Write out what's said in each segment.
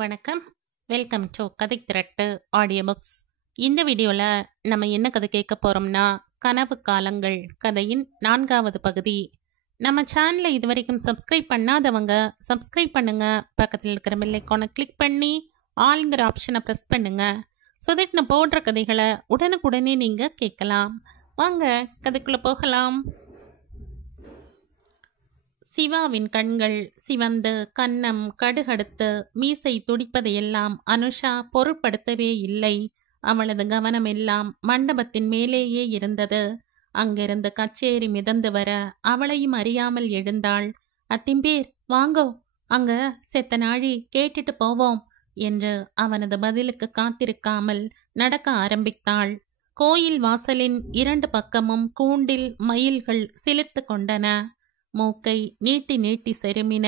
வணக்கம். Welcome to கதை திரட்டு audio books. இந்த வீடியோவில் நம்ம என்ன கதை கேட்க போகிறோம்னா, கனவு காலங்கள் கதையின் 4வது பகுதி. நம்ம சேனலை இது வரைக்கும் சப்ஸ்கிரைப் பண்ணாதவங்க சப்ஸ்கிரைப் பண்ணுங்க. பக்கத்தில் இருக்கிற பெல் ஐகானை கிளிக் பண்ணி ஆல்ங்கிற ஆப்ஷனை ப்ரெஸ் பண்ணுங்க. ஸோ தட் நான் போடுற கதைகளை உடனுக்குடனே நீங்கள் கேட்கலாம். வாங்க கதைக்குள்ளே போகலாம். சிவாவின் கண்கள் சிவந்து கன்னம் கடுகடுத்து மீசை துடிப்பதையெல்லாம் அனுஷா பொருட்படுத்தவே இல்லை. அவளது கவனம் எல்லாம் மண்டபத்தின் மேலேயே இருந்தது. அங்கிருந்து கச்சேரி மிதந்து வர அவளையும் அறியாமல் எழுந்தாள். அத்திம்பேர் வாங்கோ, அங்க செத்த நாழி கேட்டுட்டு போவோம் என்று அவனது பதிலுக்கு காத்திருக்காமல் நடக்க ஆரம்பித்தாள். கோயில் வாசலின் 2 பக்கமும் கூண்டில் மயில்கள் சிலிர்த்து கொண்டன. மூக்கை நீட்டி நீட்டி செருமின.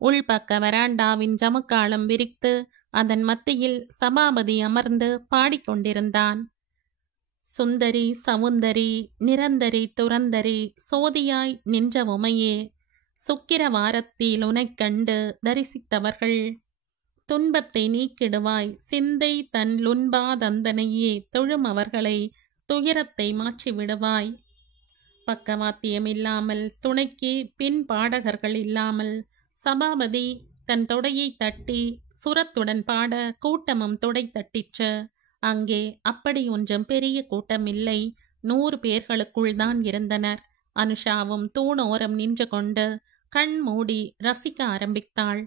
உள்பக்க வராண்டாவின் ஜமுக்காலம் விரித்து அதன் மத்தியில் சபாபதி அமர்ந்து பாடிக்கொண்டிருந்தான். சுந்தரி சவுந்தரி நிரந்தரி துரந்தரி சோதியாய் நின்ற உமையே, சுக்கிர வாரத்தில் உனைக் கண்டு தரிசித்தவர்கள் துன்பத்தை நீக்கிடுவாய், சிந்தை தன் லுன்பாதந்தனையே தொழும் அவர்களை துயரத்தை மாற்றி விடுவாய். பக்கவாத்தியம் இல்லாமல் துணைக்கு பின் பாடகர்கள் இல்லாமல் சபாபதி தன் தொடையை தட்டி சுரத்துடன் பாட கூட்டமும் தொடை தட்டிற்று. அங்கே அப்படி ஒன்றும் பெரிய கூட்டம் இல்லை. 100 பேர்களுக்குள் தான் இருந்தனர். அனுஷாவும் தூணோரம் நின்று கொண்டு கண் மூடி ரசிக்க ஆரம்பித்தாள்.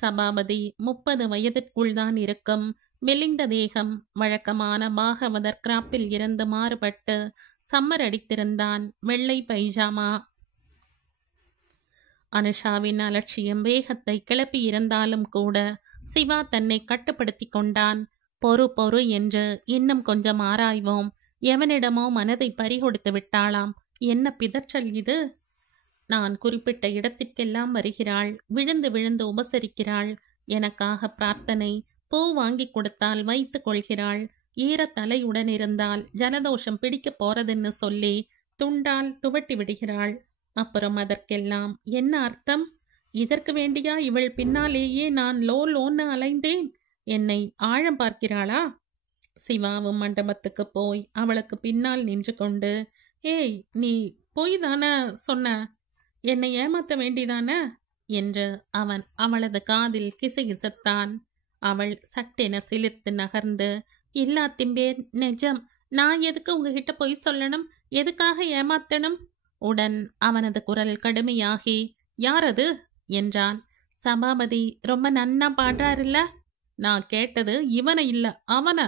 சபாபதி 30 வயதிற்குள் தான் இருக்கும். மெலிந்த தேகம், வழக்கமான பாகவதர் கிராப்பில் இருந்து மாறுபட்டு சம்மர் அடித்திருந்தான். வெள்ளை பைஜாமா. அனுஷாவின் அலட்சியம் வேகத்தை கிளப்பி இருந்தாலும் கூட சிவா தன்னை கட்டுப்படுத்தி கொண்டான். பொறு என்று இன்னும் கொஞ்சம் ஆராய்வோம். எவனிடமோ மனதை பறிகொடுத்து விட்டாளாம். என்ன பிதற்றல் இது? நான் குறிப்பிட்ட இடத்திற்கெல்லாம் வருகிறாள். விழுந்து விழுந்து உபசரிக்கிறாள். எனக்காக பிரார்த்தனை. பூ வாங்கி கொடுத்தால் வைத்து கொள்கிறாள். ஈரத்தலையுடன் இருந்தால் ஜலதோஷம் பிடிக்க போறதுன்னு சொல்லி துண்டால் துவட்டி விடுகிறாள். அப்புறம் அதற்கெல்லாம் என்ன அர்த்தம்? இதற்கு வேண்டியா இவள் பின்னாலேயே நான் லோன்னு அலைந்தேன்? என்னை ஆழம் பார்க்கிறாளா? சிவாவும் மண்டபத்துக்கு போய் அவளுக்கு பின்னால் நின்று கொண்டு, ஏய், நீ போய் தானே சொன்ன, என்னை ஏமாத்த வேண்டிதானே என்று அவன் அவளது காதில் கிசுகிசத்தான். அவள் சட்டென சிலிர்த்து நகர்ந்து, இல்லா திம்பேர், நெஜம். நான் எதுக்கு உங்ககிட்ட பொய் சொல்லணும்? எதுக்காக ஏமாத்தணும்? உடன் அவனது குரல் கடுமையாகி, யார் அது என்றான். சபாபதி ரொம்ப நன்னா பாடுறாருல்ல. நான் கேட்டது இவனை இல்ல, அவனை.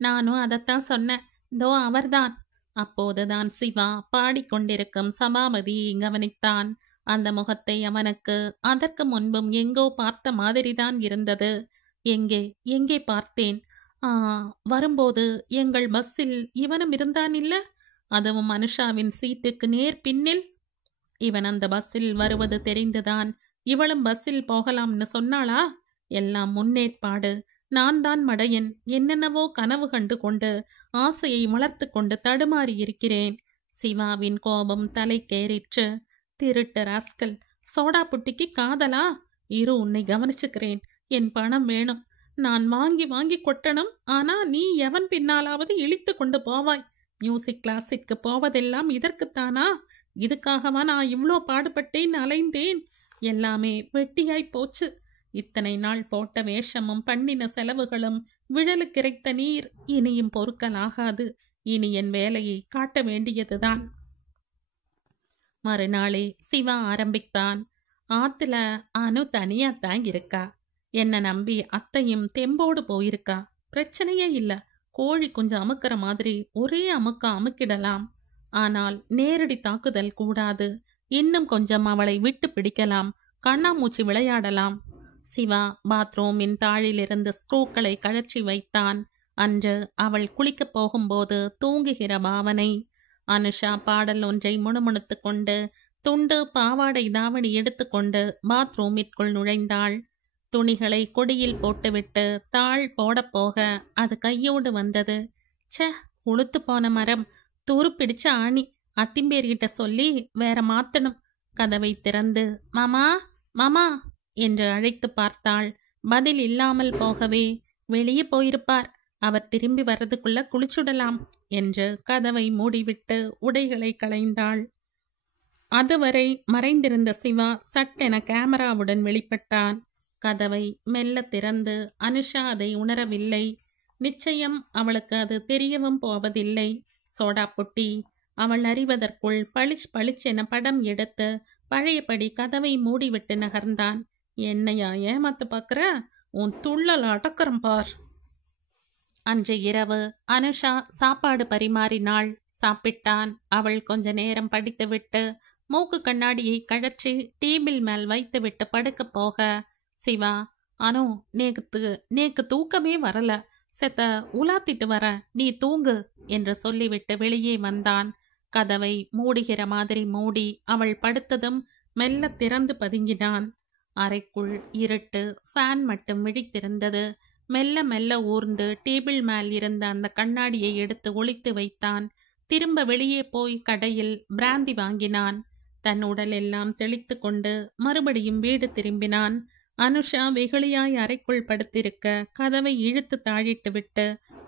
நானும் அதைத்தான் சொன்னேன். தோ அவர்தான். அப்போதுதான் சிவா பாடிக்கொண்டிருக்கும் சபாபதியை கவனித்தான். அந்த முகத்தை அவனுக்கு அதற்கு முன்பும் எங்கோ பார்த்த மாதிரிதான் இருந்தது. எங்கே எங்கே பார்த்தேன்? வரும்போது எங்கள் பஸ்ஸில் இவனும் இருந்தான் இல்ல, அதுவும் அனுஷாவின் சீட்டுக்கு நேர் பின்னில். இவன் அந்த பஸ்ஸில் வருவது தெரிந்துதான் இவளும் பஸ்ஸில் போகலாம்னு சொன்னாளா? எல்லாம் முன்னேற்பாடு. நான் தான் மடையன். என்னென்னவோ கனவு கண்டு கொண்டு ஆசையை வளர்த்து கொண்டு தடுமாறி இருக்கிறேன். சிவாவின் கோபம் தலைக்கேறிற்று. திருட்டு ராஸ்கல், சோடா புட்டிக்கு காதலா? இரு, உன்னை கவனிச்சுக்கிறேன். என் பணம் வேணும். நான் வாங்கி வாங்கி கொட்டணும். ஆனா நீ எவன் பின்னாலாவது இழித்து கொண்டு போவாய். மியூசிக் கிளாஸிற்கு போவதெல்லாம் இதற்குத்தானா? இதுக்காகவா நான் இவ்வளோ பாடுபட்டேன், அலைந்தேன்? எல்லாமே வெட்டியாய் போச்சு. இத்தனை நாள் போட்ட வேஷமும் பண்ணின செலவுகளும் விழலுக்கிரைத்த நீர் இனியும் பொறுக்கலாகாது. இனி என் வேலையை காட்ட வேண்டியதுதான். மறுநாளே சிவா ஆரம்பித்தான். ஆத்துல அனு தனியாத்தான் இருக்கா. என்னை நம்பி அத்தையும் தெம்போடு போயிருக்கா. பிரச்சனையே இல்லை. கோழி கொஞ்சம் அமுக்கிற மாதிரி ஒரே அமுக்க அமுக்கிடலாம். ஆனால் நேரடி தாக்குதல் கூடாது. இன்னும் கொஞ்சம் அவளை விட்டு பிடிக்கலாம். கண்ணாமூச்சி விளையாடலாம். சிவா பாத்ரூமின் தாழிலிருந்து ஸ்க்ரூக்களை கழற்றி வைத்தான். அன்று அவள் குளிக்கப் போகும்போது தூங்குகிற பாவனை. அனுஷா பாடல் ஒன்றை முணுமுணுத்து கொண்டு துண்டு பாவாடை தாவணி எடுத்துக்கொண்டு பாத்ரூமிற்குள் நுழைந்தாள். துணிகளை கொடியில் போட்டுவிட்டு தாள் போடப்போக அது கையோடு வந்தது. சே, உளுத்து போன மரம், துருப்பிடிச்ச ஆணி. அத்திம்பேர்கிட்ட சொல்லி வேற மாத்தணும். கதவை திறந்து மாமா மாமா என்று அழைத்து பார்த்தாள். பதில் இல்லாமல் போகவே, வெளியே போயிருப்பார், அவர் திரும்பி வர்றதுக்குள்ள குளிச்சுடலாம் என்று கதவை மூடிவிட்டு உடைகளை களைந்தாள். அதுவரை மறைந்திருந்த சிவா சட்டென கேமராவுடன் வெளிப்பட்டான். கதவை மெல்ல திறந்து அனுஷா அதை உணரவில்லை. நிச்சயம் அவளுக்கு அது தெரியவும் போவதில்லை. சோடா புட்டி அவள் அறிவதற்குள் பளிச் பளிச்சென படம் எடுத்து பழையபடி கதவை மூடிவிட்டு நகர்ந்தான். என்னையா ஏமாத்த பார்க்குற? உன் துள்ளல் அடக்கறம் பார். அன்று இரவு அனுஷா சாப்பாடு பரிமாறினாள். சாப்பிட்டான். அவள் கொஞ்ச நேரம் படித்துவிட்டு மூக்கு கண்ணாடியை கழற்றி டேபிள் மேல் வைத்துவிட்டு படுக்க போக, சிவா, அனு, நேக்கு தூக்கமே வரல, செத்த உலாத்திட்டு வர, நீ தூங்கு என்று சொல்லிவிட்டு வெளியே வந்தான். கதவை மூடுகிற மாதிரி மூடி அவள் படுத்ததும் மெல்ல திறந்து பதுங்கினான். அறைக்குள் இருட்டு, ஃபேன் மட்டும் விழித்திருந்தது. மெல்ல மெல்ல ஊர்ந்து டேபிள் மேல் இருந்த அந்த கண்ணாடியை எடுத்து ஒளித்து வைத்தான். திரும்ப வெளியே போய் கடையில் பிராந்தி வாங்கினான். தன் உடல் எல்லாம் தெளித்து கொண்டு மறுபடியும் வீடு திரும்பினான். அனுஷா வெகுளியாய் அறைக்குள் படுத்திருக்க கதவை இழுத்து தாழிட்டு விட்டு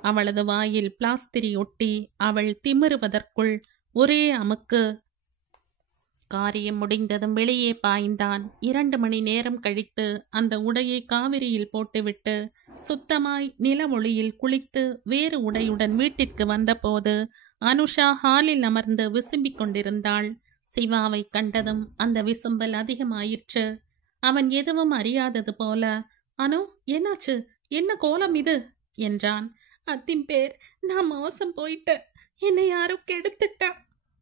அவளது வாயில் பிளாஸ்திரி ஒட்டி அவள் திமிருவதற்குள் ஒரே அமுக்கு. காரியம் முடிந்ததும் வெளியே பாய்ந்தான். 2 மணி நேரம் கழித்து அந்த உடையை காவிரியில் போட்டுவிட்டு சுத்தமாய் நில ஒளியில் குளித்து வேறு உடையுடன் வீட்டிற்கு வந்தபோது அனுஷா ஹாலில் அமர்ந்து விசும்பிக் கொண்டிருந்தாள். சிவாவை கண்டதும் அந்த விசும்பல் அதிகமாயிற்று. அவன் எதுவும் அறியாதது போல, அனு, என்னாச்சு? என்ன கோலம் இது என்றான். அத்திம்பேர், நான் மோசம் போயிட்டேன், என்னை யாரோ கெடுத்துட்டா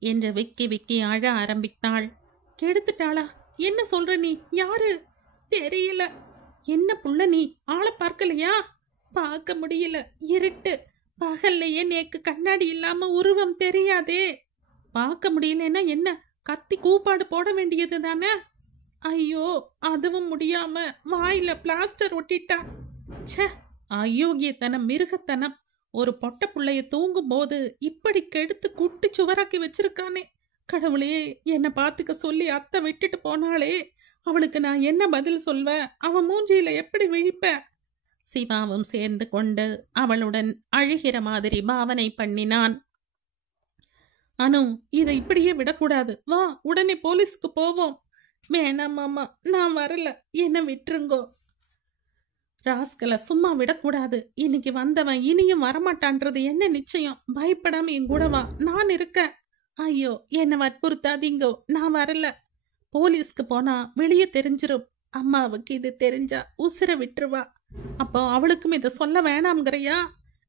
என்று விக்கி விக்கி அழ ஆரம்பித்தாள். கெடுத்துட்டாளா? என்ன சொல்ற நீ? யாரு? தெரியல. என்ன புள்ள நீ? ஆளை பார்க்கலையா? பார்க்க முடியல, இருட்டு. பகல்லையே நேக்கு கண்ணாடி இல்லாம உருவம் தெரியாதே. பார்க்க முடியலன்னா என்ன, கத்தி கூப்பாடு போட வேண்டியது தானே? ஐயோ, அதுவும் முடியாம வாயில பிளாஸ்டர் ஒட்டிட்டா. ச்சே, அயோக்கியத்தனம், மிருகத்தனம். ஒரு பொட்ட புள்ளைய தூங்கும் போது இப்படி கெடுத்து குட்டி சுவராக்கி வச்சிருக்கானே. கடவுளே, என்னை பார்த்துக்க சொல்லி அத்தை விட்டுட்டு போனாளே, அவளுக்கு நான் என்ன பதில் சொல்வேன்? அவன் மூஞ்சியில எப்படி விழிப்பேன்? சிவாவும் சேர்ந்து கொண்டு அவளுடன் அழுகிற மாதிரி பாவனை பண்ணினான். அனு, இதை இப்படியே விடக்கூடாது. வா, உடனே போலீஸ்க்கு போவோம். வேணாம் மாமா, நான் வரல, என்னை விட்டுருங்கோ. ராஸ்கலை சும்மா விடக்கூடாது. இன்னைக்கு வந்தவன் இனியும் வரமாட்டான்றது என்ன நிச்சயம்? பயப்படாம என் கூட வா, நான் இருக்கேன். ஐயோ, என்னை வற்புறுத்தாதீங்கோ, நான் வரல. போலீஸ்க்கு போனா வெளியே தெரிஞ்சிரும். அம்மாவுக்கு இது தெரிஞ்சா உசுர விட்டுருவா. அப்போ அவளுக்கும் இதை சொல்ல வேணாம்ங்கிறையா?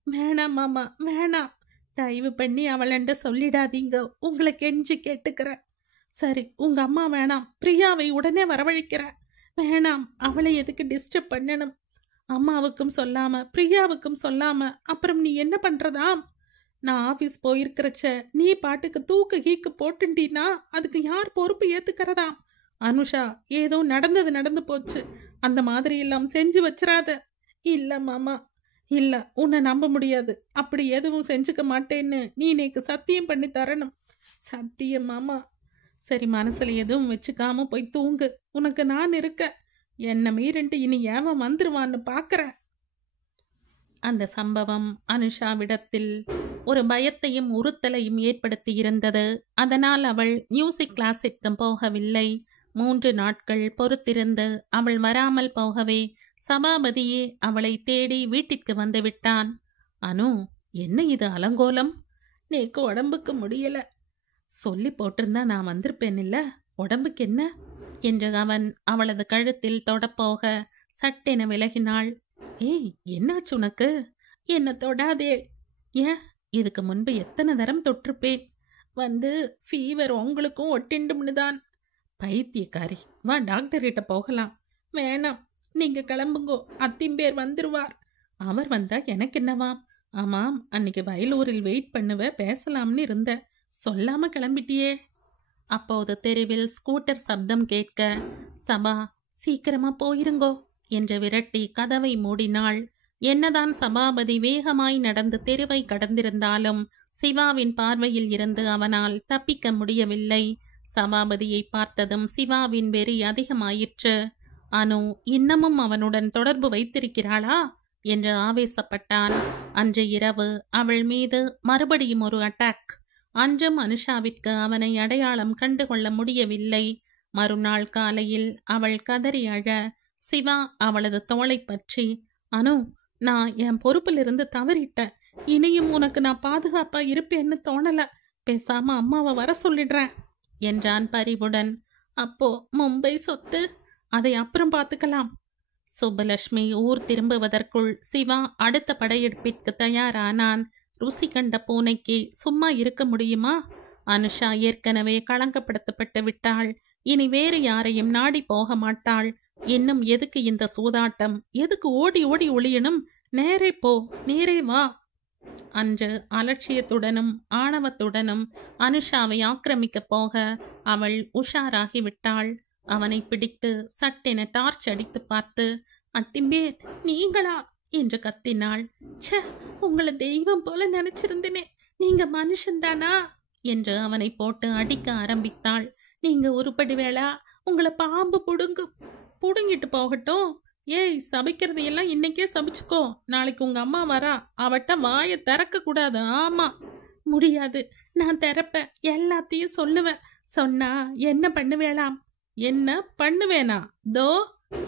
வேணாம் மாமா, வேணாம். தயவு பண்ணி அவளண்ட சொல்லிடாதீங்க, உங்களை கெஞ்சி கேட்டுக்கிறேன். சரி, உங்க அம்மா வேணாம், பிரியாவை உடனே வரவழைக்கிற. வேணாம், அவளை எதுக்கு டிஸ்டர்ப் பண்ணணும்? அம்மாவுக்கும் சொல்லாம பிரியாவுக்கும் சொல்லாம அப்புறம் நீ என்ன பண்றதாம்? நான் ஆபீஸ் போயிருக்கிறச்ச நீ பாட்டுக்கு தூக்கு கீக்கு போட்டுட்டீன்னா அதுக்கு யார் பொறுப்பு ஏத்துக்கிறதாம்? அனுஷா, ஏதோ நடந்து போச்சு, அந்த மாதிரி எல்லாம் செஞ்சு வச்சிராத. இல்ல மாமா, இல்ல, உன்னை நம்ப முடியாது. அப்படி எதுவும் செஞ்சுக்க மாட்டேன்னு நீ எனக்கு சத்தியம் பண்ணி தரணும். சத்தியம் மாமா. சரி, மனசுல எதுவும் வச்சுக்காம போய் தூங்கு, உனக்கு நான் இருக்க. என்ன மீறிண்டு இனி ஏவன் வந்துருவான்னு பாக்குறேன். அந்த சம்பவம் அனுஷாவிடத்தில் ஒரு பயத்தையும் உறுத்தலையும் ஏற்படுத்தி இருந்தது. அதனால் அவள் மியூசிக் கிளாஸிற்கும் போகவில்லை. 3 நாட்கள் பொறுத்திருந்து அவள் வராமல் போகவே சபாபதியே அவளை தேடி வீட்டிற்கு வந்து விட்டான். அனு, என்ன இது அலங்கோலம்? நேக்கு உடம்புக்கு முடியல. சொல்லி போட்டிருந்தா நான் வந்திருப்பேன் இல்ல? உடம்புக்கு என்ன என்று அவன் அவளது கழுத்தில் தொடப்போக சட்டென விலகினாள். ஏய், என்னாச்சு உனக்கு? என்ன தொடாதே. ஏன், இதுக்கு முன்பு எத்தனை தரம் தொட்டிருப்பேன். வந்து ஃபீவர் உங்களுக்கும் ஒட்டிண்டும்னு தான். பைத்தியக்காரி, வா டாக்டர் கிட்ட போகலாம். வேணாம், நீங்க கிளம்புங்கோ, அத்திம்பேர் வந்துருவார். அவர் வந்தா எனக்கு என்னவாம்? ஆமாம், அன்னைக்கு வயலூரில் வெயிட் பண்ணுவ, பேசலாம்னு இருந்த, சொல்லாம கிளம்பிட்டியே. அப்போது தெருவில் ஸ்கூட்டர் சப்தம் கேட்க, சபா, சீக்கிரமா போயிருங்கோ என்று விரட்டி கதவை மூடினாள். என்னதான் சபாபதி வேகமாய் நடந்து தெருவை கடந்திருந்தாலும் சிவாவின் பார்வையில் இருந்து அவனால் தப்பிக்க முடியவில்லை. சபாபதியை பார்த்ததும் சிவாவின் வெறி அதிகமாயிற்று. அனு இன்னமும் அவனுடன் தொடர்பு வைத்திருக்கிறாளா என்று ஆவேசப்பட்டான். அன்று இரவு அவள் மீது மறுபடியும் ஒரு அட்டாக். அன்றும் அனுஷாவிற்கு அவனை அடையாளம் கண்டுகொள்ள முடியவில்லை. மறுநாள் காலையில் அவள் கதறி அழ சிவா அவளது தோளை பற்றி, அனு, நான் என் பொறுப்பிலிருந்து தவறிட்டேன். இனியும் உனக்கு நான் பாதுகாப்பா இருப்பேன்னு தோணல. பேசாம அம்மாவை வர சொல்லிடுறேன் என்றான் பரிவுடன். அப்போ மும்பை சொத்து அதை அப்புறம் பார்த்துக்கலாம். சுப்பலட்சுமி ஊர் திரும்புவதற்குள் சிவா அடுத்த படையெடுப்பிற்கு தயாரானான். ருசி கண்ட பூனைக்கு சும்மா இருக்க முடியுமா? அனுஷா ஏற்கனவே களங்கப்படுத்தப்பட்டு விட்டாள். இனி வேறு யாரையும் நாடி போக மாட்டாள். இன்னும் எதுக்கு இந்த சூதாட்டம்? எதுக்கு ஓடி ஓடி ஒளியணும்? நேரே போ, நேரே வா. அன்று அலட்சியத்துடனும் ஆணவத்துடனும் அனுஷாவை ஆக்கிரமிக்கப் போக அவள் உஷாராகி விட்டாள். அவனை பிடித்து சட்டென டார்ச் அடித்து பார்த்து, அத்திம்பேர் நீங்களா என்று கத்தினாள். ச்சே, உங்களை தெய்வம் போல நினைச்சிருந்தேனே, நீங்க மனுஷன்தானா என்று அவனை போட்டு அடிக்க ஆரம்பித்தாள். நீங்க உருப்படி வேளா, உங்களை பாம்பு புடுங்கிட்டு போகட்டும். ஏய், சபிக்கிறது எல்லாம் இன்னைக்கே சபிச்சுக்கோ. நாளைக்கு உங்க அம்மா வரா, அவட்ட வாயை திறக்க கூடாது. ஆமா, முடியாது. நான் திறப்பேன், எல்லாத்தையும் சொல்லுவேன். சொன்னா என்ன பண்ணுவேளாம்? என்ன பண்ணுவேனா? தோ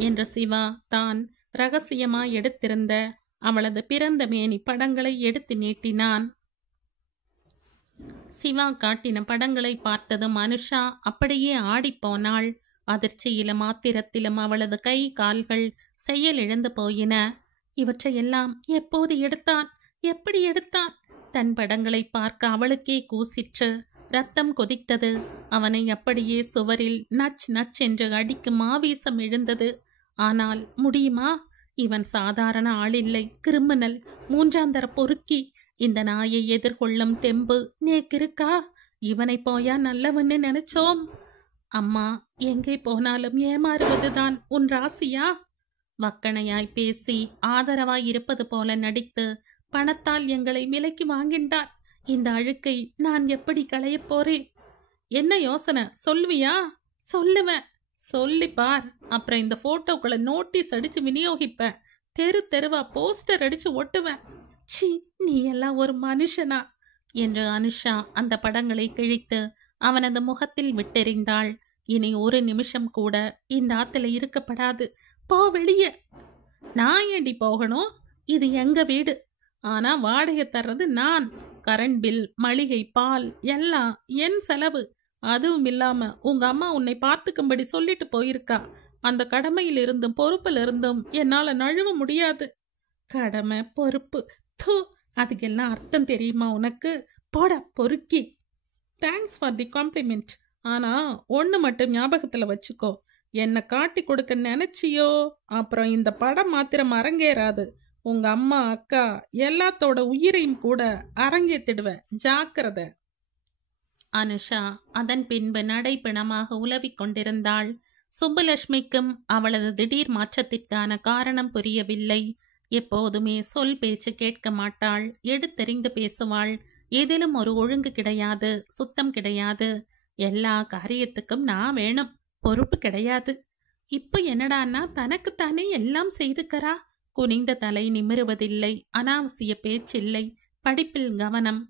என்ற சிவா தான் ரகசியமா எடுத்திருந்த அவளது பிறந்த மேனி படங்களை எடுத்து நீட்டினான். சிவா காட்டின படங்களை பார்த்ததும் அனுஷா அப்படியே ஆடிப்போனாள். அதிர்ச்சியிலும் ஆத்திரத்திலும் அவளது கை கால்கள் செயலிழந்து போயின. இவற்றையெல்லாம் எப்போது எடுத்தான்? எப்படி எடுத்தான்? தன் படங்களை பார்க்க அவளுக்கே கூசிற்று. ரத்தம் கொதித்தது. அவனை அப்படியே சுவரில் நச் நச் என்று அடிக்கும் ஆவேசம் எழுந்தது. ஆனால் முடியுமா? இவன் சாதாரண ஆளில்லை, கிரிமினல், மூன்றாந்தர பொறுக்கி. இந்த நாயை எதிர்கொள்ளும் தெம்பு நேக்கிருக்கா? இவனை போயா நல்லவன்னு நினைச்சோம்? அம்மா, எங்கே போனாலும் ஏமாறுவதுதான் உன் ராசியா? வக்கணையாய் பேசி ஆதரவாய் இருப்பது போல நடித்து பணத்தால் எங்களை விலைக்கு வாங்கின்றான். இந்த அழுக்கை நான் எப்படி களைய போறேன்? என்ன யோசனை சொல்லுவியா? சொல்லுவேன், சொல்லிப்பார். அப்புறம் இந்த போட்டோக்களை நோட்டீஸ் அடிச்சு விநியோகிப்பேன். தெரு தெருவா போஸ்டர் அடிச்சு ஒட்டுவேன். சி, நீ எல்லாம் ஒரு மனுஷனா என்று அனுஷா அந்த படங்களை கிழித்து அவனது முகத்தில் விட்டெறிந்தாள். இனி ஒரு நிமிஷம் கூட இந்த ஆத்துல இருக்கப்படாது. போ வெளியே. நான் ஏண்டி போகணும்? இது எங்க வீடு. ஆனா வாடகை தர்றது நான். கரண்ட் பில், மளிகை, பால் எல்லாம் என் செலவு. அதுவும் இல்லாம உங்க அம்மா உன்னை பார்த்துக்கும்படி சொல்லிட்டு போயிருக்கா. அந்த கடமையில் இருந்தும் பொறுப்பில் இருந்தும் என்னால நழுவ முடியாது. கடமை, பொறுப்பு, தூ, அதுக்கெல்லாம் அர்த்தம் தெரியுமா உனக்கு? போட பொறுக்கி. Thanks for the compliment. ஆனா ஒன்று மட்டும் ஞாபகத்தில் வச்சுக்கோ. என்னை காட்டி கொடுக்க நினைச்சியோ, அப்புறம் இந்த படம் மாத்திரம் அரங்கேறாது. உங்க அம்மா, அக்கா எல்லாத்தோட உயிரையும் கூட அரங்கேத்திடுவேன். ஜாக்கிரதை. அனுஷா அதன் பின்பு நடைப்பிணமாக உலவிக் கொண்டிருந்தாள். சுப்புலட்சுமிக்கும் அவளது திடீர் மாற்றத்திற்கான காரணம் புரியவில்லை. எப்போதுமே சொல் பேச்சு கேட்க மாட்டாள். எடுத்தெறிந்து பேசுவாள். எதிலும் ஒரு ஒழுங்கு கிடையாது, சுத்தம் கிடையாது. எல்லா காரியத்துக்கும் நான் வேணும், பொறுப்பு கிடையாது. இப்போ என்னடான்னா தனக்குத்தானே எல்லாம் செய்துக்கறா. குனிந்த தலை நிமிருவதில்லை, அனாவசிய பேச்சில்லை, படிப்பில் கவனம்.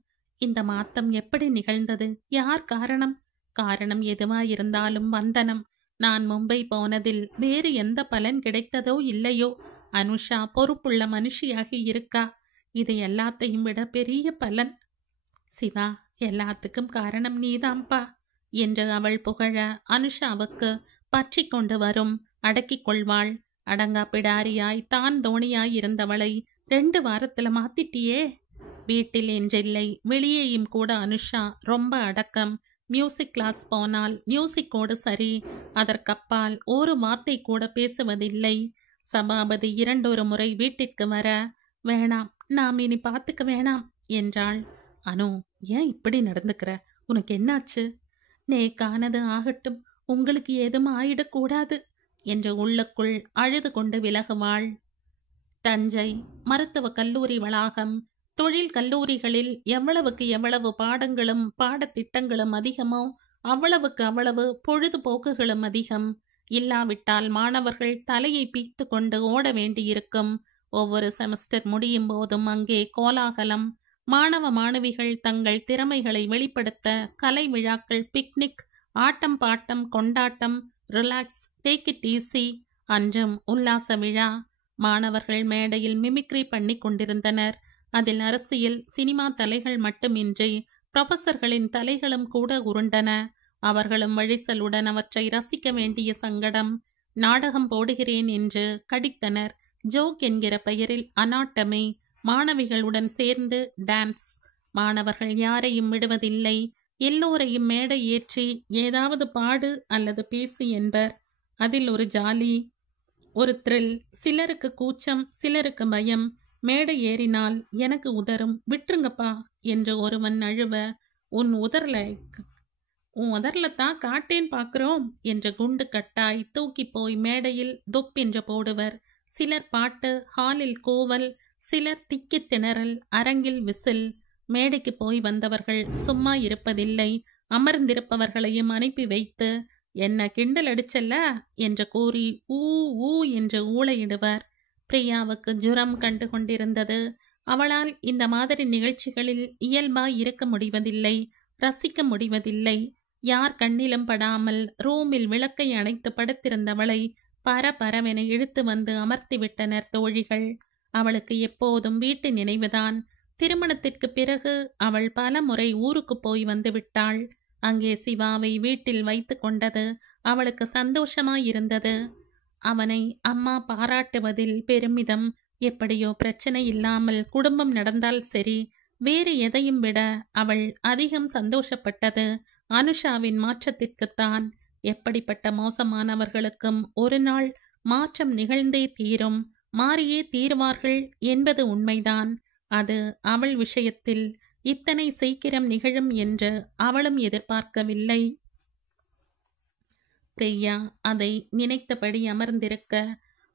இந்த மாத்தம் எப்படி நிகழ்ந்தது? யார் காரணம்? காரணம் எதுவாயிருந்தாலும் வந்தனம். நான் மும்பை போனதில் வேறு எந்த பலன் கிடைத்ததோ இல்லையோ, அனுஷா பொறுப்புள்ள மனுஷியாகி இருக்கா. இது எல்லாத்தையும் விட பெரிய பலன். சிவா, எல்லாத்துக்கும் காரணம் நீதாம்பா என்று அவள் புகழ அனுஷாவுக்கு பற்றி கொண்டு வரும். அடக்கிக் கொள்வாள். அடங்கா பிடாரியாய் தான் தோணியாய் இருந்தவளை 2 வாரத்துல மாத்திட்டியே. வீட்டில் என்றில்லை, வெளியேயும் கூட அனுஷா ரொம்ப அடக்கம். மியூசிக் கிளாஸ் போனால் மியூசிக்கோடு சரி, அதற்கப்பால் ஒரு வார்த்தை கூட பேசுவதில்லை. சபாபதி 2 முறை வீட்டிற்கு வர, வேணாம், நாம் இனி பார்த்துக்க வேணாம் என்றாள். அனு, ஏன் இப்படி நடந்துக்கிற? உனக்கு என்னாச்சு? நேக்கானது ஆகட்டும், உங்களுக்கு ஏதும் ஆயிடக்கூடாது என்று உள்ளுக்குள் அழுது கொண்டு விலகுவாள். தஞ்சை மருத்துவ கல்லூரி வளாகம். தொழில் கல்லூரிகளில் எவ்வளவுக்கு எவ்வளவு பாடங்களும் பாடத்திட்டங்களும் அதிகமோ அவ்வளவுக்கு அவ்வளவு பொழுதுபோக்குகளும் அதிகம். இல்லாவிட்டால் மாணவர்கள் தலையை பீத்து கொண்டு ஓட வேண்டியிருக்கும். ஒவ்வொரு செமஸ்டர் முடியும் போதும் அங்கே கோலாகலம். மாணவ மாணவிகள் தங்கள் திறமைகளை வெளிப்படுத்த கலை விழாக்கள், பிக்னிக், ஆட்டம் பாட்டம், கொண்டாட்டம், ரிலாக்ஸ், டேக் இட் ஈஸி. அன்றும் உல்லாச விழா. மாணவர்கள் மேடையில் மிமிக்ரி பண்ணி கொண்டிருந்தனர். அதில் அரசியல், சினிமா தலைகள் மட்டுமின்றி புரொஃபசர்களின் தலைகளும் கூட உருண்டன. அவர்களும் வழிசலுடன் அவற்றை ரசிக்க வேண்டிய சங்கடம். நாடகம் போடுகிறேன் என்று கடித்தனர். ஜோக் என்கிற பெயரில் அனாட்டமி. மாணவிகளுடன் சேர்ந்து டான்ஸ். மாணவர்கள் யாரையும் விடுவதில்லை. எல்லோரையும் மேடை ஏற்றி ஏதாவது பாடு அல்லது பேசு என்பர். அதில் ஒரு ஜாலி, ஒரு த்ரில். சிலருக்கு கூச்சம், சிலருக்கு பயம். மேடை ஏறினால் எனக்கு உதறும், விட்டுருங்கப்பா என்று ஒருவன் அழுவ, உன் உதரலத்தான் காட்டேன் பார்க்குறோம் என்ற குண்டு கட்டாய் தூக்கி போய் மேடையில் தொப்பென்று போடுவர். சிலர் பாட்டு, ஹாலில் கோவல், சிலர் திக்கி திணறல், அரங்கில் விசில். மேடைக்கு போய் வந்தவர்கள் சும்மா இருப்பதில்லை. அமர்ந்திருப்பவர்களையும் அனுப்பி வைத்து, என்ன கிண்டல் அடிச்சல்ல என்று கூறி ஊ ஊ என்று ஊளையிடுவர். பிரியாவுக்கு ஜுரம் கண்டு கொண்டிருந்தது. அவளால் இந்த மாதிரி நிகழ்ச்சிகளில் இயல்பாய் இருக்க முடிவதில்லை, ரசிக்க முடிவதில்லை. யார் கண்ணிலும் படாமல் ரூமில் விளக்கை அணைத்து படுத்திருந்தவளை பரபரவென இழுத்து வந்து அமர்த்திவிட்டனர் தோழிகள். அவளுக்கு எப்போதும் வீட்டு நினைவுதான். திருமணத்திற்கு பிறகு அவள் பல முறை ஊருக்கு போய் வந்து விட்டாள். அங்கே சிவாவை வீட்டில் வைத்து கொண்டது அவளுக்கு சந்தோஷமாயிருந்தது. அவனை அம்மா பாராட்டுவதில் பெருமிதம். எப்படியோ பிரச்சனை இல்லாமல் குடும்பம் நடந்தால் சரி. வேறு எதையும் விட அவள் அதிகம் சந்தோஷப்பட்டது அனுஷாவின் மாற்றத்திற்குத்தான். எப்படிப்பட்ட மோசமானவர்களுக்கும் ஒரு நாள் மாற்றம் நிகழ்ந்தே தீரும், மாறியே தீர்வார்கள் என்பது உண்மைதான். அது அவள் விஷயத்தில் இத்தனை சீக்கிரம் நிகழும் என்று அவளும் எதிர்பார்க்கவில்லை. பிரியா அதை நினைத்தபடி அமர்ந்திருக்க,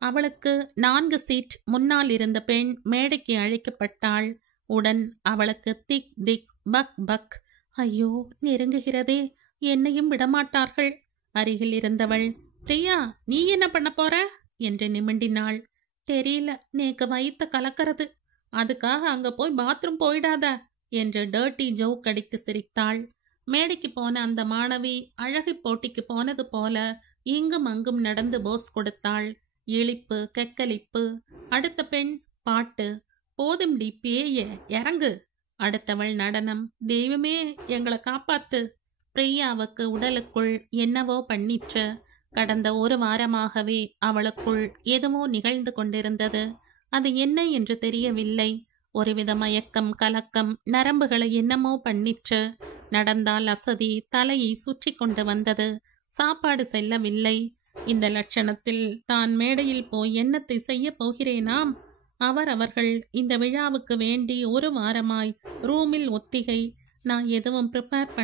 அவளுக்கு 4 சீட் முன்னால் இருந்த பெண் மேடைக்கு அழைக்கப்பட்டாள். உடன் அவளுக்கு திக் திக் பக் பக். ஐயோ, நெருங்குகிறதே, என்னையும் விடமாட்டார்கள். அருகில் இருந்தவள், பிரியா நீ என்ன பண்ண போற என்று நிமிண்டினாள். தெரியல, நேக்கு வயித்த கலக்கிறது, அதுக்காக அங்க போய் பாத்ரூம் போயிடாத என்று டர்ட்டி ஜோக் அடித்து சிரித்தாள். மேடைக்கு போன அந்த மாணவி அழகி போட்டிக்கு போனது போல இங்கும் அங்கும் நடந்து போஸ் கொடுத்தாள். இழிப்பு, கெக்கலிப்பு. அடுத்த பெண் பாட்டு. போதும் டி பேயே, இறங்கு. அடுத்தவள் நடனம். தெய்வமே எங்களை காப்பாத்து. பிரியாவுக்கு உடலுக்குள் என்னவோ பண்ணிற்று. கடந்த 1 வாரமாகவே அவளுக்குள் எதுவோ நிகழ்ந்து கொண்டிருந்தது. அது என்ன என்று தெரியவில்லை. ஒருவித மயக்கம், கலக்கம், நரம்புகளை என்னமோ பண்ணிற்று. நடந்தால் அசதி, தலையை சுற்றி கொண்டு வந்தது. சாப்பாடு செல்லவில்லை. இந்த லட்சணத்தில் தான் மேடையில் போய் என்னத்தை செய்ய போகிறேனாம்? அவர்கள் இந்த விழாவுக்கு வேண்டி 1 வாரமாய் ரூமில் ஒத்திகை. நான் எதுவும் ப்ரிப்பேர்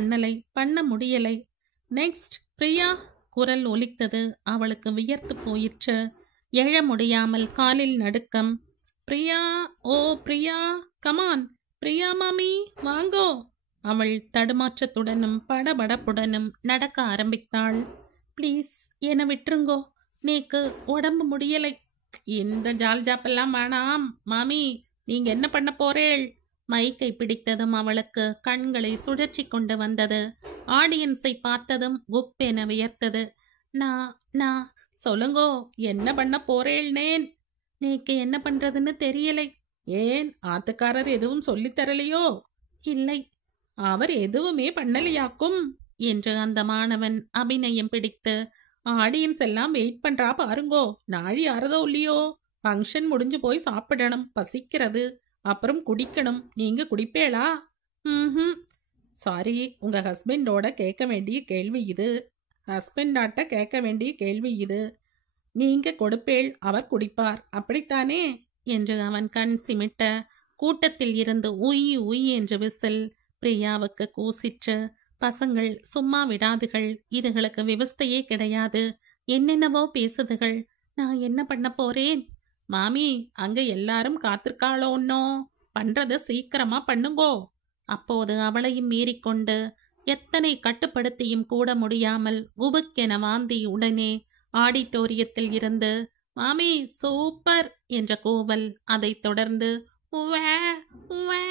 பண்ண முடியலை. நெக்ஸ்ட் பிரியா குரல் ஒலித்தது. அவளுக்கு வியர்த்து போயிற்று. எழ முடியாமல் காலில் நடுக்கம். பிரியா, ஓ பிரியா, கமான் பிரியா மாமி, வாங்கோ. அவள் தடுமாற்றத்துடனும் படபடப்புடனும் நடக்க ஆரம்பித்தாள். ப்ளீஸ் என்னை விட்டுருங்கோ, நேக்கு உடம்பு முடியலை. இந்த ஜால்ஜாப்பெல்லாம் வேணாம் மாமி, நீங்க என்ன பண்ண போறேள்? மைக்கை பிடித்ததும் அவளுக்கு கண்களை சுழற்றி கொண்டு வந்தது. ஆடியன்ஸை பார்த்ததும் குப்பென வியர்த்தது. நான் சொல்லுங்கோ, என்ன பண்ண போறேள்னேன்? நேக்கு என்ன பண்றதுன்னு தெரியலை. ஏன், ஆத்துக்காரர் எதுவும் சொல்லித்தரலையோ? இல்லை, அவர் எதுவுமே பண்ணலையாக்கும் என்று அந்த மாணவன் அபிநயம் பிடித்து, ஆடியன்ஸ் எல்லாம் வெயிட் பண்றா பாருங்கோ, நாழி ஆறதோ இல்லையோ, ஃபங்க்ஷன் முடிஞ்சு போய் சாப்பிடணும், பசிக்கிறது, அப்புறம் குடிக்கணும். நீங்க குடிப்பேளா? சாரி, உங்க ஹஸ்பண்டோட கேட்க வேண்டிய கேள்வி இது. ஹஸ்பண்டாட்ட கேட்க வேண்டிய கேள்வி இது. நீங்க கொடுப்பேள், அவர் குடிப்பார், அப்படித்தானே என்று அவன் கண் சிமிட்ட, கூட்டத்தில் இருந்து உய் உய் என்று விசில். பிரியாவுக்கு கூசிற்று. பசங்கள் சும்மா விடாதுகள், இதுகளுக்கு விவஸ்தையே கிடையாது, என்னென்னவோ பேசுதுகள். நான் என்ன பண்ண போறேன்? மாமி, அங்க எல்லாரும் காத்திருக்காளோன்னோ, பண்றத சீக்கிரமா பண்ணுங்கோ. அப்போது அவளையும் மீறிக்கொண்டு எத்தனை கட்டுப்படுத்தியும் கூட முடியாமல் குபுக்கென வாந்தி. உடனே ஆடிட்டோரியத்தில் இருந்து மாமி சூப்பர் என்ற கூவல், அதைத் தொடர்ந்து உவ்வே உவ்வே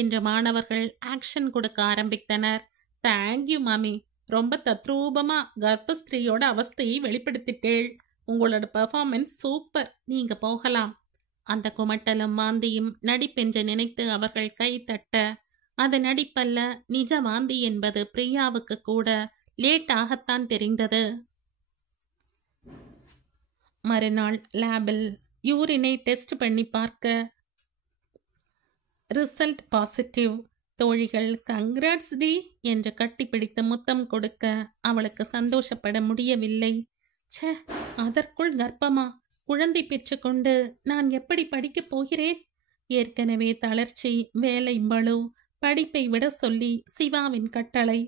என்ற மாணவர்கள் ஆக்ஷன் கொடுக்க ஆரம்பித்தனர். தேங்க்யூ மாமி, ரொம்ப தத்ரூபமா கர்ப்பஸ்திரீயோட அவஸ்தையை வெளிப்படுத்திட்டேள். உங்களோட பெர்ஃபார்மன்ஸ் சூப்பர், நீங்க போகலாம். அந்த குமட்டலும் வாந்தியும் நடிப்பென்று நினைத்து அவர்கள் கை தட்ட, அது நடிப்பல்ல, நிஜ வாந்தி என்பது பிரியாவுக்கு கூட லேட்டாகத்தான் தெரிந்தது. மறுநாள் லேபில் யூரினை டெஸ்ட் பண்ணி பார்க்க ரிசல்ட் பாசிட்டிவ். தோழிகள் கங்க்ராட்ஸ் டி என்று கட்டிப்பிடித்து முத்தம் கொடுக்க அவளுக்கு சந்தோஷப்பட முடியவில்லை. ச்சே, அதற்குள் கர்ப்பமா? குழந்தை பெற்றுக்கொண்டு நான் எப்படி படிக்கப் போகிறேன்? ஏற்கனவே தளர்ச்சி, வேலை பளு, படிப்பை விட சொல்லி சிவாவின் கட்டளை.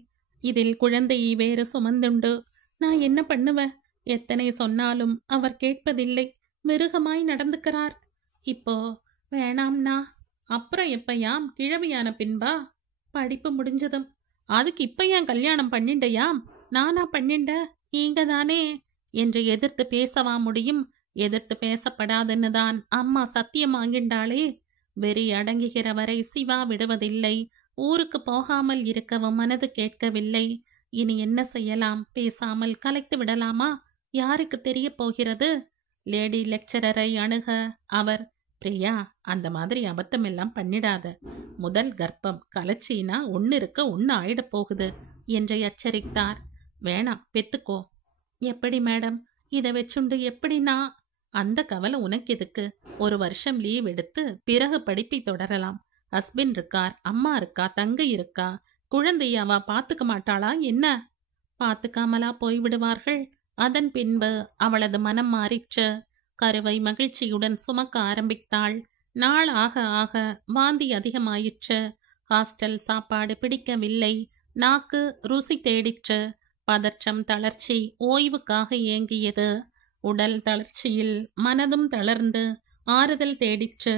இதில் குழந்தையை வேறு சுமந்துண்டு நான் என்ன பண்ணுவேன்? எத்தனை சொன்னாலும் அவர் கேட்பதில்லை. மிருகமாய் நடந்துக்கிறார். இப்போ வேணாம்னா அப்புறம் எப்பயாம் கிழவியான பின்பா? படிப்பு முடிஞ்சதும். அதுக்கு இப்ப ஏன் கல்யாணம் பண்ணிண்டையாம்? நானா பண்ணிண்ட? நீங்க தானே என்று எதிர்த்து பேசவா முடியும்? எதிர்த்து பேசப்படாதுன்னு தான் அம்மா சத்தியம் வாங்கிண்டாளே. வெறி அடங்குகிற வரை சிவா விடுவதில்லை. ஊருக்கு போகாமல் இருக்கவும் மனது கேட்கவில்லை. இனி என்ன செய்யலாம்? பேசாமல் கலைத்து விடலாமா? யாருக்கு தெரிய போகிறது? லேடி லெக்சரரை அணுக அவர், பிரியா, அந்த மாதிரி அபத்தமெல்லாம் பண்ணிடாத. முதல் கர்ப்பம், கலச்சினா ஒன்று இருக்க ஒன்று ஆயிடப் போகுது என்று எச்சரித்தார். வேணாம், பெத்துக்கோ. எப்படி மேடம், இதை வச்சுண்டு எப்படின்னா? அந்த கவலை உனக்கு எதுக்கு? ஒரு வருஷம் லீவ் எடுத்து பிறகு படிப்பை தொடரலாம். ஹஸ்பண்ட் இருக்கார், அம்மா இருக்கா, தங்கை இருக்கா. குழந்தைய அவ பார்த்துக்க மாட்டாளா என்ன? பார்த்துக்காமலா போய்விடுவார்கள்? அதன் பின்பு அவளது மனம் மாறிற்று. கருவை மகிழ்ச்சியுடன் சுமக்க ஆரம்பித்தாள். நாள் ஆக ஆக வாந்தி அதிகமாயிற்று. ஹாஸ்டல் சாப்பாடு பிடிக்கவில்லை. நாக்கு ருசி தேடிற்று. பதற்றம், தளர்ச்சி ஓய்வுக்காக ஏங்கியது. உடல் தளர்ச்சியில் மனதும் தளர்ந்து ஆறுதல் தேடிற்று.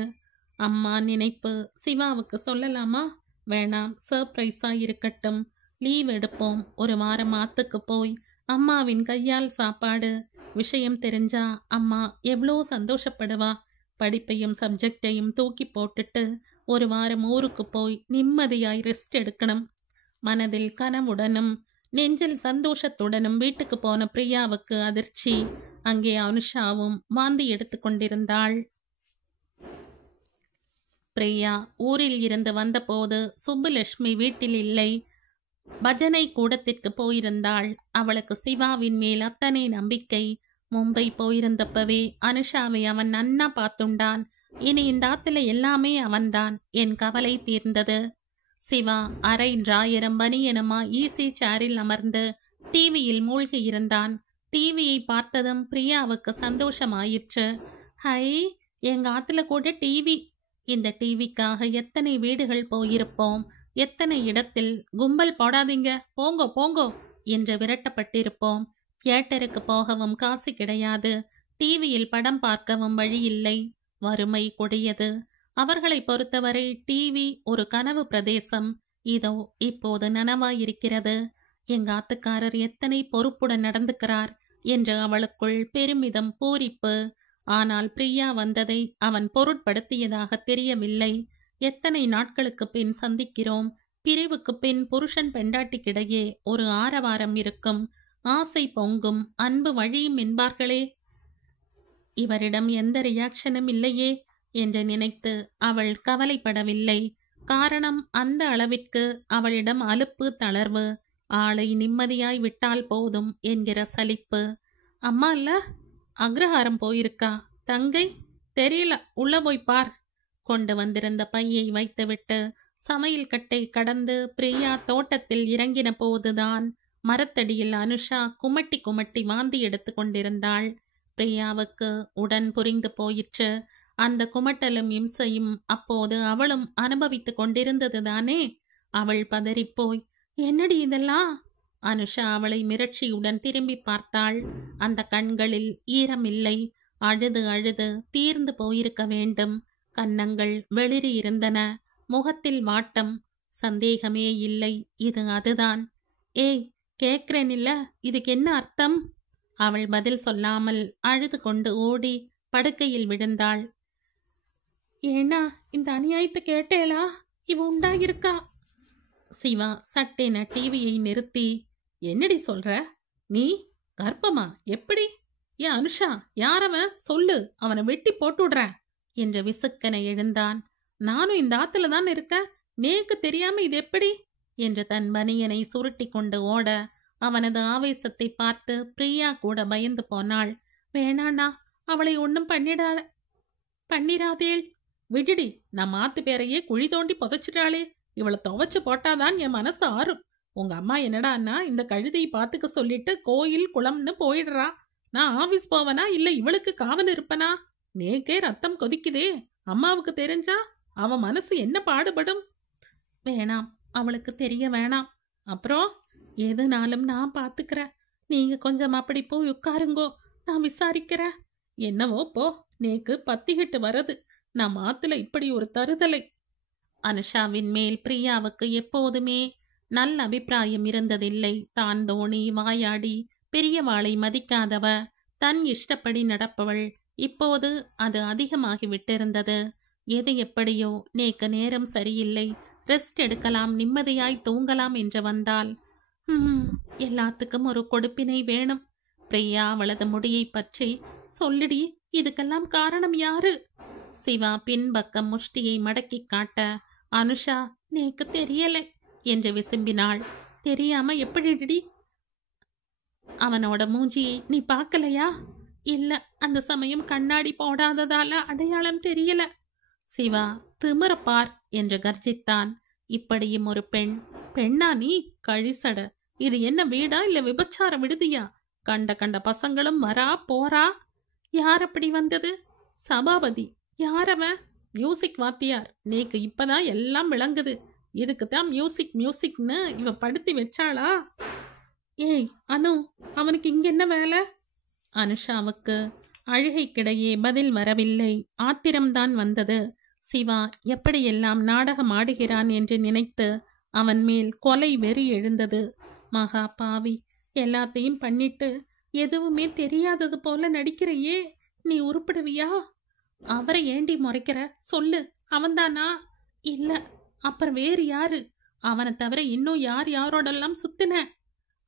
அம்மா நினைப்பு சிவாவுக்கு சொல்லலாமா? வேணாம், சர்ப்ரைஸா இருக்கட்டும். லீவ் எடுப்போம். ஒரு வாரம் ஆத்துக்கு போய் அம்மாவின் கையால் சாப்பாடு. விஷயம் தெரிஞ்சா அம்மா எவ்வளோ சந்தோஷப்படுவா. படிப்பையும் சப்ஜெக்டையும் தூக்கி போட்டுட்டு ஒரு வாரம் ஊருக்கு போய் நிம்மதியாய் ரெஸ்ட் எடுக்கணும். மனதில் கனவுடனும் நெஞ்சில் சந்தோஷத்துடனும் வீட்டுக்கு போன பிரியாவுக்கு அதிர்ச்சி. அங்கே அனுஷாவும் வாந்தி எடுத்து கொண்டிருந்தாள். பிரியா ஊரில் இருந்து வந்தபோது சுப்புலட்சுமி வீட்டில் இல்லை. பஜனை கூடத்திற்கு போயிருந்தாள். அவளுக்கு சிவாவின் மேல் அத்தனை நம்பிக்கை. மும்பை போயிருந்தப்பவே அனுஷாவை அவன் நன்னா பார்த்துண்டான். இனி இந்த ஆத்துல எல்லாமே அவன்தான். என் கவலை தீர்ந்தது. சிவா அரை டிராயரும் பனியனுமா ஈசி சேரில் அமர்ந்து டிவியில் மூழ்கி இருந்தான். டிவியை பார்த்ததும் பிரியாவுக்கு சந்தோஷமாயிற்று. ஹை, எங்க ஆத்துல கூட டிவி. இந்த டிவிக்காக எத்தனை வீடுகள் போயிருப்போம். எத்தனை இடத்தில் கும்பல் போடாதீங்க, போங்கோ போங்கோ என்று விரட்டப்பட்டிருப்போம். தியேட்டருக்கு போகவும் காசு கிடையாது. டிவியில் படம் பார்க்கவும் வழியில்லை. வறுமை கொடியது. அவர்களை பொறுத்தவரை டிவி ஒரு கனவு பிரதேசம். இதோ இப்போது நனவாயிருக்கிறது. எங்க ஆத்துக்காரர் எத்தனை பொறுப்புடன் நடந்துக்கிறார் என்று அவளுக்குள் பெருமிதம், பூரிப்பு. ஆனால் பிரியா வந்ததை அவன் பொருட்படுத்தியதாக தெரியவில்லை. எத்தனை நாட்களுக்கு பின் சந்திக்கிறோம். பிரிவுக்கு பின் புருஷன் பெண்டாட்டிக்கிடையே ஒரு ஆரவாரம் இருக்கும். ஆசை பொங்கும், அன்பு வழியும் என்பார்களே. இவரிடம் எந்த ரியாக்ஷனும் இல்லையே என்று நினைத்து அவள் கவலைப்படவில்லை. காரணம், அந்த அளவிற்கு அவளிடம் அலுப்பு, தளர்வு. ஆளை நிம்மதியாய் விட்டால் போதும் என்கிற சலிப்பு. அம்மா இல்ல, அக்ரஹாரம் போயிருக்கா. தங்கை தெரியல, உள்ள போய் பார். கொண்டு வந்திருந்த பையை வைத்துவிட்டு சமையல் கட்டை கடந்து பிரியா தோட்டத்தில் இறங்கின போதுதான் மரத்தடியில் அனுஷா குமட்டி குமட்டி வாந்தி எடுத்து கொண்டிருந்தாள். பிரியாவுக்கு உடன் புரிந்து போயிற்று. அந்த குமட்டலும் இம்சையும் அப்போது அவளும் அனுபவித்து கொண்டிருந்தது தானே. அவள் பதறிப்போய், என்னடி இதெல்லாம்? அனுஷா அவளை மிரட்சியுடன் திரும்பி பார்த்தாள். அந்த கண்களில் ஈரமில்லை. அழுது அழுது தீர்ந்து போயிருக்க வேண்டும். கன்னங்கள் வெளிரி இருந்தன. முகத்தில் வாட்டம். சந்தேகமே இல்லை, இது அதுதான். ஏய், கேட்கிறேன் இல்ல, இதுக்கு என்ன அர்த்தம்? அவள் பதில் சொல்லாமல் அழுது கொண்டு ஓடி படுக்கையில் விழுந்தாள். ஏன்னா இந்த அநியாயத்தை கேட்டேளா? இவ உண்டாகிருக்கா? சிவா சட்டென டிவியை நிறுத்தி, என்னடி சொல்ற நீ? கர்ப்பமா? எப்படி? ஏன் அனுஷா, யாரவன்? சொல்லு, அவனை வெட்டி போட்டுடுறேன் என்று விசுக்கனை எழுந்தான். நானும் இந்த ஆத்துல தான் இருக்கேன், நேக்கு தெரியாம இது எப்படி என்று தன் பனியனை சுருட்டி கொண்டு ஓட, அவனது ஆவேசத்தை பார்த்து பிரியா கூட பயந்து போனாள். வேணாண்ணா, அவளை ஒன்னும் பண்ணிராதேள். விடுடி, நான் மாத்து பேரையே குழி தோண்டி புதைச்சிட்டாளே, இவளை துவைச்சு போட்டாதான் என் மனசு ஆறும். உங்க அம்மா என்னடான்னா இந்த கழுதையை பார்த்துக்க சொல்லிட்டு கோயில் குளம்னு போயிடுறா. நான் ஆபீஸ் போவனா இல்ல இவளுக்கு காவல் இருப்பனா? நேக்கே ரத்தம் கொதிக்குதே. அம்மாவுக்கு தெரிஞ்சா அவ மனசு என்ன பாடுபடும்? வேணாம், அவளுக்கு தெரிய வேணாம். அப்புறம் எதுனாலும் நான் பாத்துக்கிறேன். நீங்க கொஞ்சம் அப்படி போய் உட்காருங்கோ, நான் விசாரிக்கிறேன். என்னவோ போ, நேக்கு பத்திக்கிட்டு வரது. நான் மாத்துல இப்படி ஒரு தருதலை. அனுஷாவின் மேல் பிரியாவுக்கு எப்போதுமே நல்ல அபிப்பிராயம் இருந்ததில்லை. தான் தோணி வாயாடி பெரியவாளை மதிக்காதவ, தன் இஷ்டப்படி நடப்பவள். இப்போது அது அதிகமாகி விட்டிருந்தது. எது எப்படியோ, நேக்கு நேரம் சரியில்லை, ரெஸ்ட் எடுக்கலாம், நிம்மதியாய் தூங்கலாம் என்று வந்தால், எல்லாத்துக்கும் ஒரு கொடுப்பினை வேணும். பிரியா அவளது முடியை பற்றி, சொல்லிடி, இதுக்கெல்லாம் காரணம் யாரு? சிவா பின்பக்கம் முஷ்டியை மடக்கி காட்ட, அனுஷா, நேக்கு தெரியலை என்று விசும்பினாள். தெரியாம எப்படிடி? அவனோட மூஞ்சியை நீ பார்க்கலையா? இல்ல, அந்த சமயம் கண்ணாடி போடாததால அடையாளம் தெரியல. சிவா, திமிரப்பார் என்று கர்ஜித்தான். இப்படியும் ஒரு பெண்? பெண்ணா நீ? கழிசட, இது என்ன வீடா இல்ல விபச்சார விடுதியா? கண்ட கண்ட பசங்களும் வரா போறா. யார் அப்படி வந்தது? சபாபதி. யாரவன்? மியூசிக் வாத்தியார். நேக்கு இப்பதான் எல்லாம் விளங்குது. இதுக்குத்தான் மியூசிக்னு இவ படுத்தி வச்சாளா? ஏய் அனு, அவனுக்கு இங்க என்ன வேலை? அனுஷாவுக்கு அழுகைக்கிடையே பதில் வரவில்லை. ஆத்திரம்தான் வந்தது. சிவா எப்படியெல்லாம் நாடகம் ஆடுகிறான் என்று நினைத்து அவன் மேல் கொலை வெறி எழுந்தது. மகா பாவி, எல்லாத்தையும் பண்ணிட்டு எதுவுமே தெரியாதது போல நடிக்கிறையே, நீ உருப்படுவியா? அவரை ஏண்டி முறைக்கிற? சொல்லு, அவன்தானா? இல்ல, அப்புறம் வேறு யாரு? அவனை தவிர இன்னும் யாரோடெல்லாம் சுத்தின?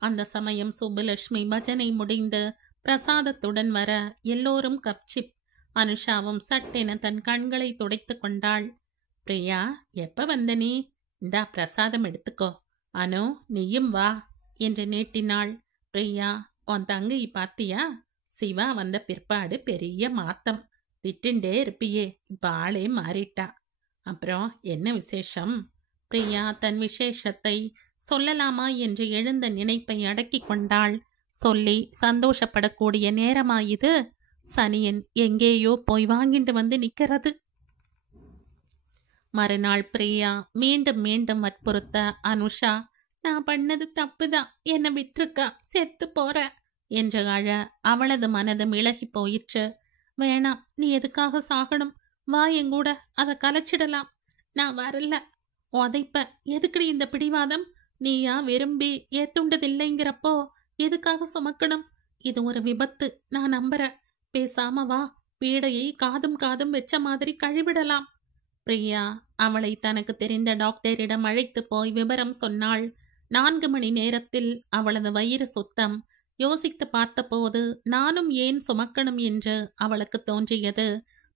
அந்த சமயம் சுப்புலட்சுமி பஜனை முடிந்து பிரசாதத்துடன் வர எல்லோரும் கப்சிப். அனுஷாவும் சட்டென தன் கண்களை துடைத்து கொண்டாள். பிரியா, எப்ப வந்த நீ? இந்தா பிரசாதம் எடுத்துக்கோ. அனு, நீயும் வா என்று நீட்டினாள். பிரியா, உன் தங்கையை பாத்தியா? சிவா வந்த பிற்பாடு பெரிய மாத்தம். திட்டுண்டே இருப்பியே, இப்ப ஆளே மாறிட்டா. அப்புறம் என்ன விசேஷம்? பிரியா தன் விசேஷத்தை சொல்லலாமா என்று எழுந்த நினைப்பை அடக்கி கொண்டாள். சொல்லி சந்தோஷப்படக்கூடிய நேரமாயுது. சனியன் எங்கேயோ போய் வாங்கிட்டு வந்து நிக்கிறது. மறுநாள் பிரியா மீண்டும் மீண்டும் வற்புறுத்த, அனுஷா, நான் பண்ணது தப்புதான், என்னை விட்டுருக்கா, செத்து போற என்று அழ அவளது மனதும் இழகி போயிற்று. வேணாம், நீ எதுக்காக சாகணும்? வா எங்கூட, அதை கலைச்சிடலாம். நான் வரல. உதைப்ப. எதுக்குடி இந்த பிடிவாதம்? நீயா விரும்பி ஏத்துண்டதில்லைங்கிறப்போ எதுக்காக சுமக்கணும்? இது ஒரு விபத்து, நான் நம்புறேன். பேசாம வா, பீடையை காதும் வச்ச மாதிரி கழுவிடலாம். பிரியா அவளை தனக்கு தெரிந்த டாக்டரிடம் அழைத்து போய் விவரம் சொன்னாள். 4 மணி நேரத்தில் அவளது வயிறு சுத்தம். யோசித்து பார்த்தபோது நானும் ஏன் சுமக்கணும் என்று அவளுக்கு தோன்றியது.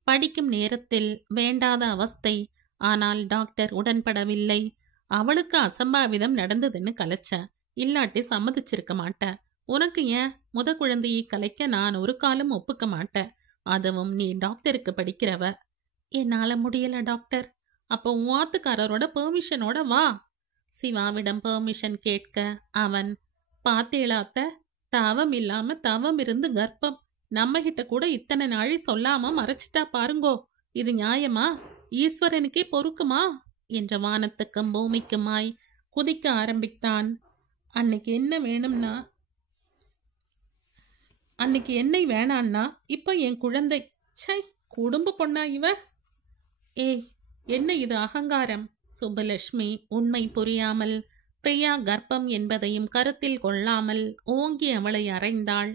படிக்கும் நேரத்தில் வேண்டாத அவஸ்தை. ஆனால் டாக்டர் உடன்படவில்லை. அவளுக்கு அசம்பாவிதம் நடந்ததுன்னு கலைச்ச, இல்லாட்டி சம்மதிச்சிருக்க மாட்ட. உனக்கு ஏன்? முத குழந்தையை கலைக்க நான் ஒரு காலம் ஒப்புக்க மாட்டேன். அதுவும் நீ டாக்டருக்கு படிக்கிறவ. என்னால முடியல டாக்டர். அப்போ உன் ஆத்துக்காரரோட பெர்மிஷனோட வா. சிவாவிடம் பெர்மிஷன் கேட்க அவன், பாத்தேளாத்த, தவம் இல்லாம தவம் இருந்து கர்ப்பம். நம்ம கிட்ட கூட இத்தனை நாளை சொல்லாம மறைச்சிட்டா பாருங்கோ. இது நியாயமா? ஈஸ்வரனுக்கே பொறுக்குமா என்ற வானத்துக்கும் பூமிக்குமாய் குதிக்க ஆரம்பித்தான். அன்னைக்கு என்ன வேணும்னா, அன்னைக்கு என்னை வேணான்னா இப்ப என் குழந்தை. சை, குடும்ப பொண்ணா இவ? ஏய், என்ன இது அகங்காரம்? சுப்புலட்சுமி உண்மை புரியாமல், பிரியா கர்ப்பம் என்பதையும் கருத்தில் கொள்ளாமல் ஓங்கி அவளை அறைந்தாள்.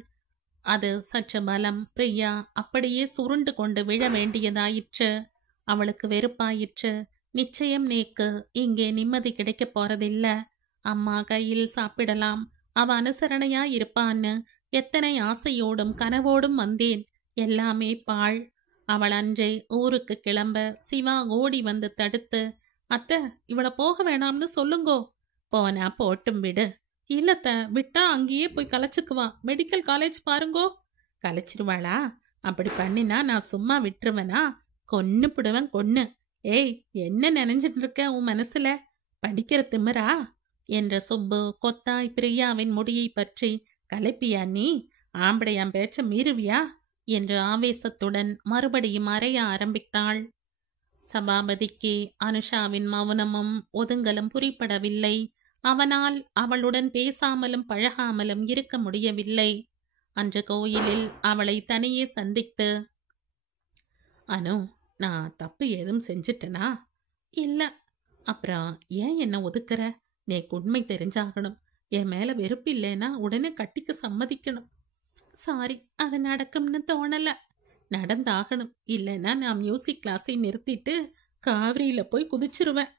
அது சற்று பலம். பிரியா அப்படியே சுருண்டு கொண்டு விழ வேண்டியதாயிற்று. அவளுக்கு வெறுப்பாயிற்று. நிச்சயம் நேக்கு இங்கே நிம்மதி கிடைக்கப் போறதில்ல. அம்மா கையில் சாப்பிடலாம், அவ அனுசரணையா இருப்பான்னு எத்தனை ஆசையோடும் கனவோடும் வந்தேன். எல்லாமே பாழ். அவள் அன்றே ஊருக்கு கிளம்ப சிவா ஓடி வந்து தடுத்து, அத்தை, இவளை போக வேணாம்னு சொல்லுங்கோ. போனா போட்டும் விடு. இல்லத்த, விட்டா அங்கேயே போய் கலைச்சுக்குவா. மெடிக்கல் காலேஜ் பாருங்கோ. கலைச்சிருவாளா? அப்படி பண்ணினா நான் சும்மா விட்டுருவனா? கொன்னு பிடுவன் கொன்னு. ஏய், என்ன நினைஞ்சிட்டு இருக்க உன் மனசுல? படிக்கிற திமிரா? என்ற சுப்பு கொத்தாய் பிரியாவின் முடியை பற்றி, கலைப்பியா நீ? ஆம்படையாம் பேச்ச மீறுவியா என்று ஆவேசத்துடன் மறுபடியும் அறைய ஆரம்பித்தாள். சபாபதிக்கு அனுஷாவின் மௌனமும் ஒதுங்கலும் புரிப்படவில்லை. அவனால் அவளுடன் பேசாமலும் பழகாமலும் இருக்க முடியவில்லை. அன்று கோயிலில் அவளை தனியே சந்தித்து, அனு, நான் தப்பு ஏதும் செஞ்சிட்டனா? இல்ல. அப்புறம் ஏன் என்ன ஒதுக்குற? நேக்கு உண்மை தெரிஞ்சாகணும். என் மேல வெறுப்பு இல்லைன்னா உடனே கட்டிக்க சம்மதிக்கணும். சாரி, அது நடக்கும்னு தோணல. நடந்தாகணும். இல்லைன்னா நான் மியூசிக் கிளாஸை நிறுத்திட்டு காவிரியில போய் குதிச்சிருவேன்.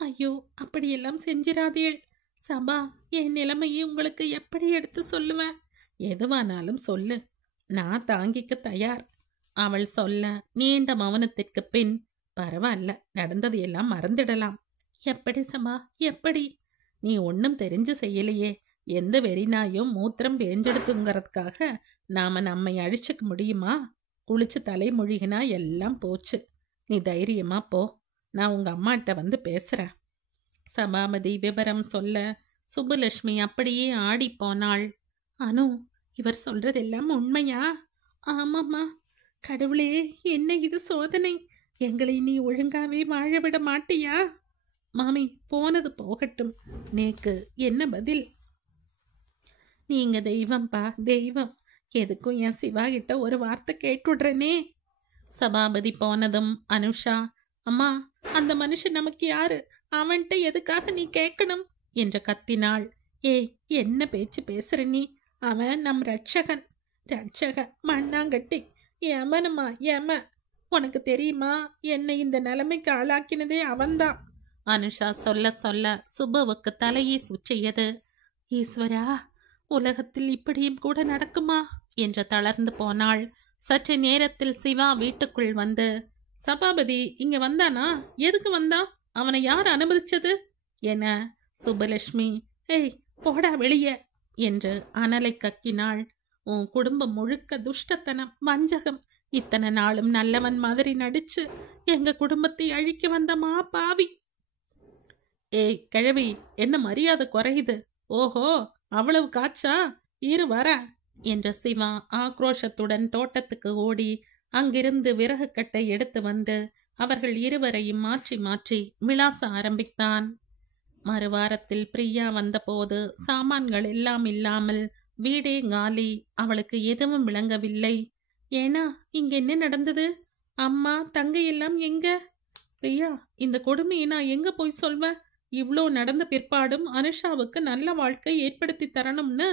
ஐயோ, அப்படியெல்லாம் செஞ்சிராதீள். சபா, என் நிலைமையை உங்களுக்கு எப்படி எடுத்து சொல்லுவேன்? எதுவானாலும் சொல்லு, நான் தாங்கிக்க தயார். அவள் சொல்ல நீண்ட மௌனத்திற்கு பின், பரவாயில்ல, நடந்தது எல்லாம் மறந்துடலாம். எப்படி சபா, எப்படி? நீ ஒன்னும் தெரிஞ்சு செய்யலையே. எந்த வெறிநாயும் மூத்திரம் பேஞ்செடுத்துங்கிறதுக்காக நாம நம்மை அழிச்சுக்க முடியுமா? குளிச்சு தலை மொழிகினா எல்லாம் போச்சு. நீ தைரியமா போ. நான் உங்க அம்மாட்ட வந்து பேசுறேன். சபாபதி விவரம் சொல்ல சுப்புலட்சுமி அப்படியே ஆடி போனாள். அனு, இவர் சொல்றதெல்லாம் உண்மையா? ஆமாம்மா. கடவுளே, என்ன இது சோதனை? எங்களை நீ ஒழுங்காவே வாழ விட மாட்டியா? மாமி, போனது போகட்டும். நேக்கு என்ன பதில்? நீங்க தெய்வம்பா, தெய்வம். எதுக்கும் என் சிவா கிட்ட ஒரு வார்த்தை கேட்டுடுறனே. சபாபதி போனதும் அனுஷா, அம்மா, அந்த மனுஷன் நமக்கு யாரு? அவன்கிட்ட எதுக்காக நீ கேட்கணும் என்று கத்தினாள். ஏய், என்ன பேச்சு பேசுற நீ? அவன் நம் ரட்சகன். ரட்சக மண்ணாங்கட்டி. யமனுமா யம. உனக்கு தெரியுமா, என்னை இந்த நிலைமைக்கு ஆளாக்கினதே அவன்தான். அனுஷா சொல்ல சொல்ல சுப்புவுக்கு தலையை சுற்றியது. ஈஸ்வரா, உலகத்தில் இப்படியும் கூட நடக்குமா என்று தளர்ந்து போனாள். சற்று நேரத்தில் சிவா வீட்டுக்குள் வந்து, சபாபதி இங்க வந்தானா? எதுக்கு வந்தான்? அவனை யார் அனுமதிச்சது என சுப்புலட்சுமி, ஏய் போடா வெளியே என்று அனலை கக்கினாள். உன் குடும்பம் முழுக்க துஷ்டத்தனம், வஞ்சகம். இத்தனை நாளும் நல்லவன் மாதிரி நடிச்சு எங்க குடும்பத்தை அழிக்க வந்தமா பாவி. ஏய் கிழவி, என்ன மரியாதை குறையுது? ஓஹோ, அவ்வளவு காச்சா? இரு வர என்ற சிவா ஆக்ரோஷத்துடன் தோட்டத்துக்கு ஓடி அங்கிருந்து விறகு கட்டை எடுத்து வந்து அவர்கள் இருவரையும் மாற்றி மாற்றி விளாச ஆரம்பித்தான். மறுவாரத்தில் பிரியா வந்தபோது சாமான்கள் எல்லாம் இல்லாமல் வீடே காலி. அவளுக்கு எதுவும் விளங்கவில்லை. ஏனா, இங்க என்ன நடந்தது? அம்மா தங்கை எல்லாம் எங்க? பிரியா, இந்த கொடுமையை நான் எங்க போய் சொல்வேன்? இவ்வளோ நடந்த பிற்பாடும் அனுஷாவுக்கு நல்ல வாழ்க்கை ஏற்படுத்தி தரணும்னு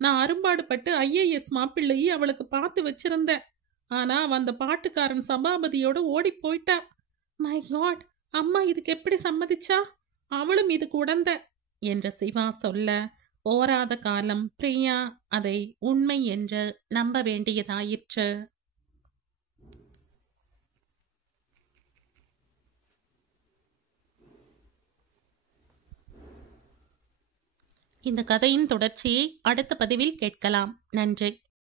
நான் அரும்பாடுபட்டு ஐஏஎஸ் மாப்பிள்ளையை அவளுக்கு பார்த்து வச்சிருந்தேன். ஆனா அந்த பாட்டுக்காரன் சபாபதியோட ஓடி போயிட்டா. மை காட், அம்மா இதுக்கு எப்படி சம்மதிச்சா? அவளும் இதுக்கு உடந்த என்ற சிவா சொல்ல, போராத காலம் பிரியா அதை உண்மை என்று நம்ப வேண்டியதாயிற்று. இந்த கதையின் தொடர்ச்சியை அடுத்த பதிவில் கேட்கலாம். நன்றி.